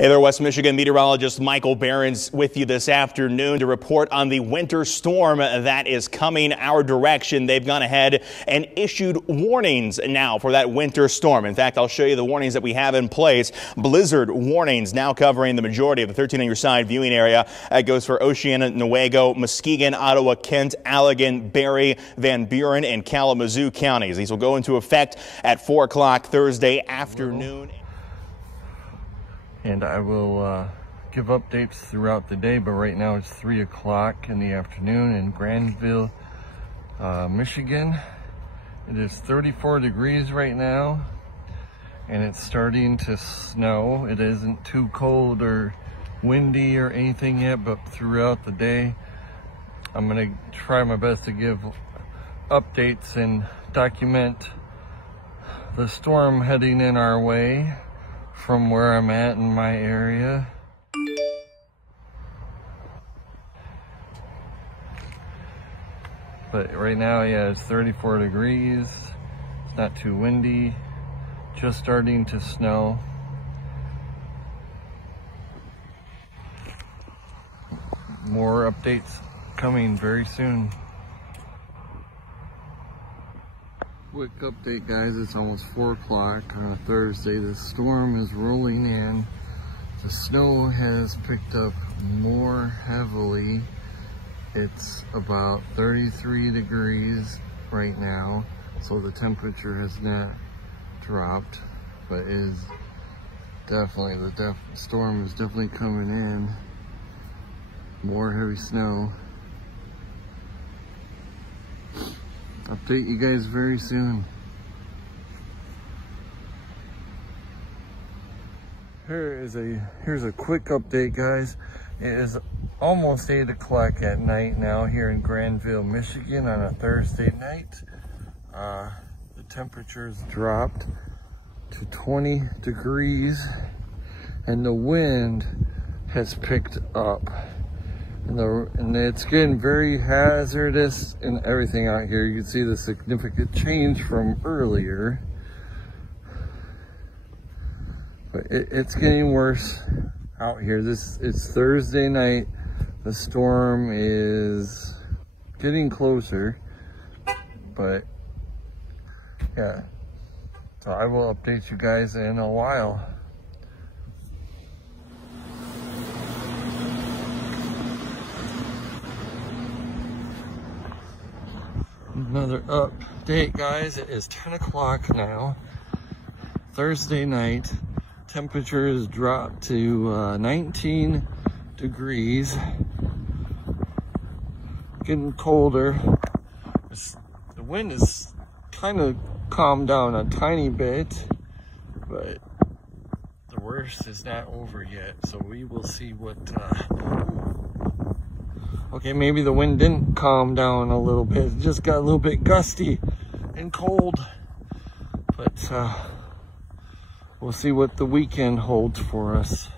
Hey there, West Michigan meteorologist Michael Behrens with you this afternoon to report on the winter storm that is coming our direction. They've gone ahead and issued warnings now for that winter storm. In fact, I'll show you the warnings that we have in place. Blizzard warnings now covering the majority of the 13 on your side viewing area. It goes for Oceana, Newaygo, Muskegon, Ottawa, Kent, Allegan, Barrie, Van Buren, and Kalamazoo counties. These will go into effect at 4 o'clock Thursday afternoon. And I will give updates throughout the day, but right now it's 3 o'clock in the afternoon in Granville, Michigan. It is 34 degrees right now, and it's starting to snow. It isn't too cold or windy or anything yet, but throughout the day, I'm gonna try my best to give updates and document the storm heading in our way from where I'm at in my area. But right now, yeah, it's 34 degrees. It's not too windy. Just starting to snow. More updates coming very soon. Quick update, guys. It's almost 4 o'clock on a Thursday. The storm is rolling in. The snow has picked up more heavily. It's about 33 degrees right now, so the temperature has not dropped, but is definitely, the storm is definitely coming in. More heavy snow. Update you guys very soon. Here's a quick update, guys. It is almost 8 o'clock at night now here in Granville, Michigan on a Thursday night. The temperature's dropped to 20 degrees and the wind has picked up. And it's getting very hazardous and everything out here. You can see the significant change from earlier. But it's getting worse out here. It's Thursday night. The storm is getting closer. But yeah. So I will update you guys in a while. Another update, guys. It is 10 o'clock now, Thursday night. Temperature has dropped to 19 degrees. Getting colder. The wind is kind of calmed down a tiny bit, but the worst is not over yet. So we will see what okay, maybe the wind didn't calm down a little bit. It just got a little bit gusty and cold. But we'll see what the weekend holds for us.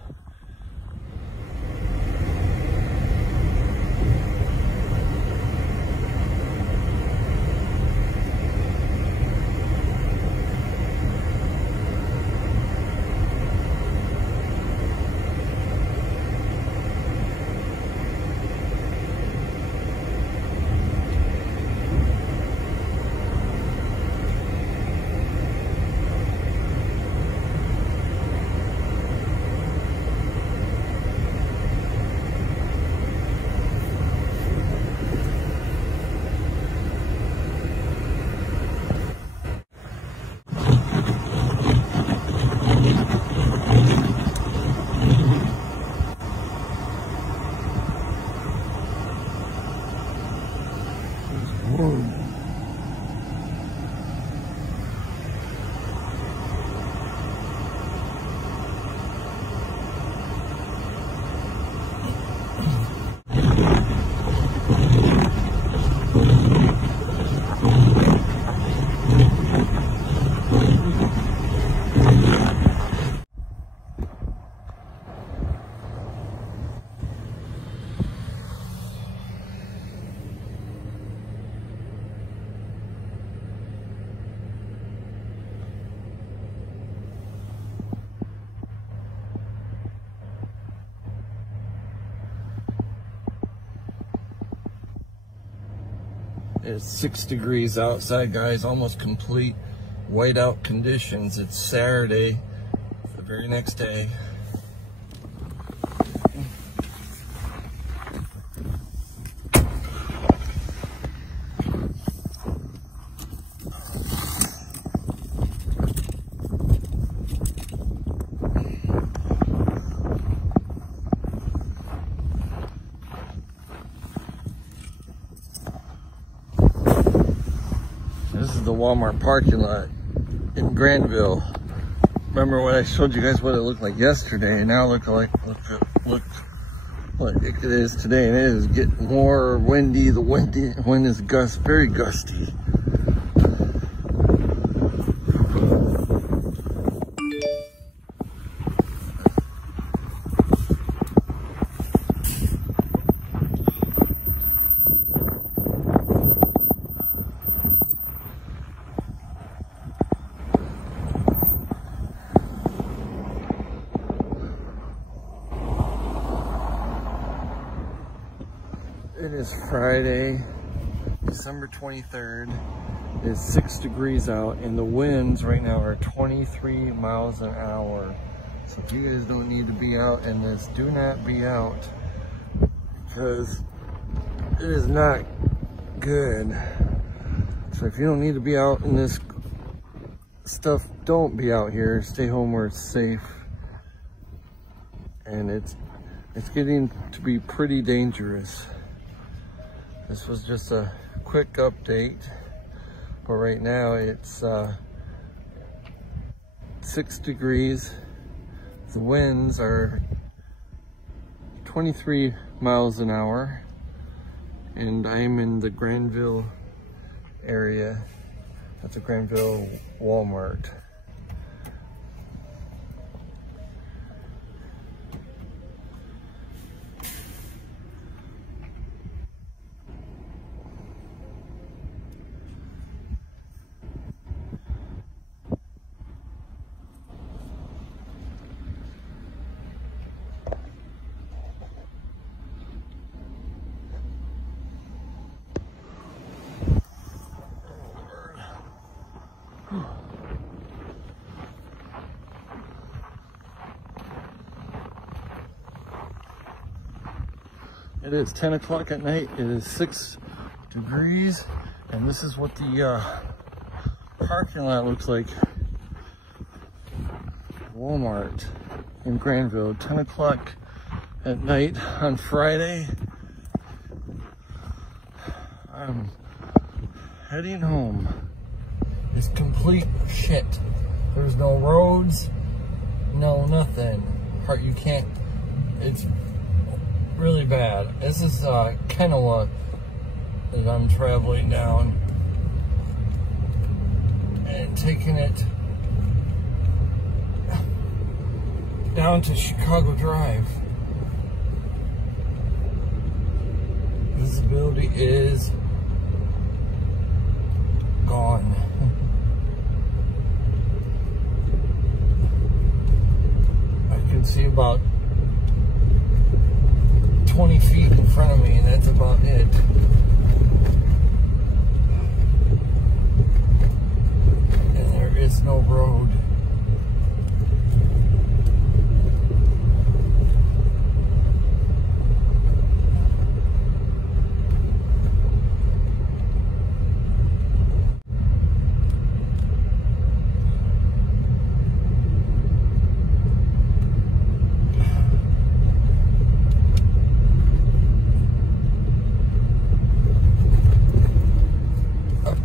It's 6 degrees outside, guys. Almost complete whiteout conditions. It's Saturday, the very next day. This is the Walmart parking lot in Granville. Remember when I showed you guys what it looked like yesterday, and now look what it is today, and it is getting more windy. The wind is very gusty. It is Friday, December 23rd. It's 6 degrees out, and the winds right now are 23 miles an hour. So if you guys don't need to be out in this, do not be out, because it is not good. So if you don't need to be out in this stuff, don't be out here. Stay home where it's safe. And it's getting to be pretty dangerous. This was just a quick update, but right now it's 6 degrees. The winds are 23 miles an hour, and I'm in the Granville area at the Granville Walmart. It is 10 o'clock at night. It is 6 degrees, and this is what the parking lot looks like. Walmart in Granville, 10 o'clock at night on Friday. I'm heading home. It's complete shit. There's no roads, no nothing. You can't, it's really bad. This is Kennewa that I'm traveling down and taking it down to Chicago Drive. Visibility is gone. I can see about 20 feet in front of me, and that's about it. And there is no road.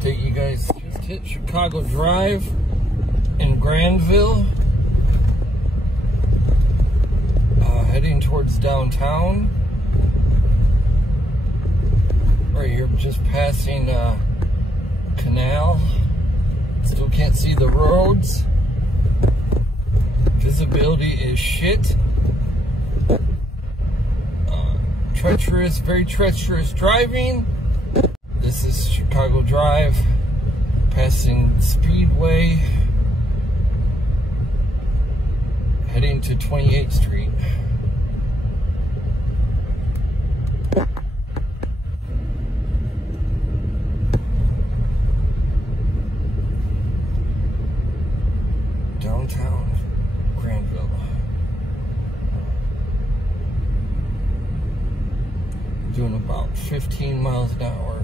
You guys just hit Chicago Drive in Granville, heading towards downtown, where you're just passing canal. Still can't see the roads. Visibility is shit. Treacherous, very treacherous driving. This is Chicago Drive, passing Speedway, heading to 28th Street. doing about 15 miles an hour.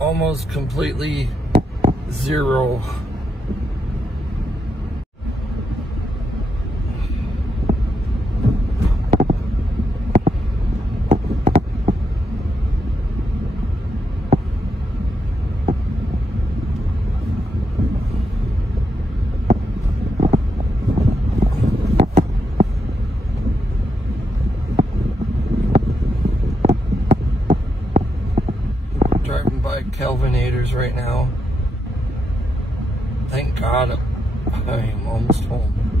Almost completely zero. Driving by Kelvinators right now. Thank God I am almost home.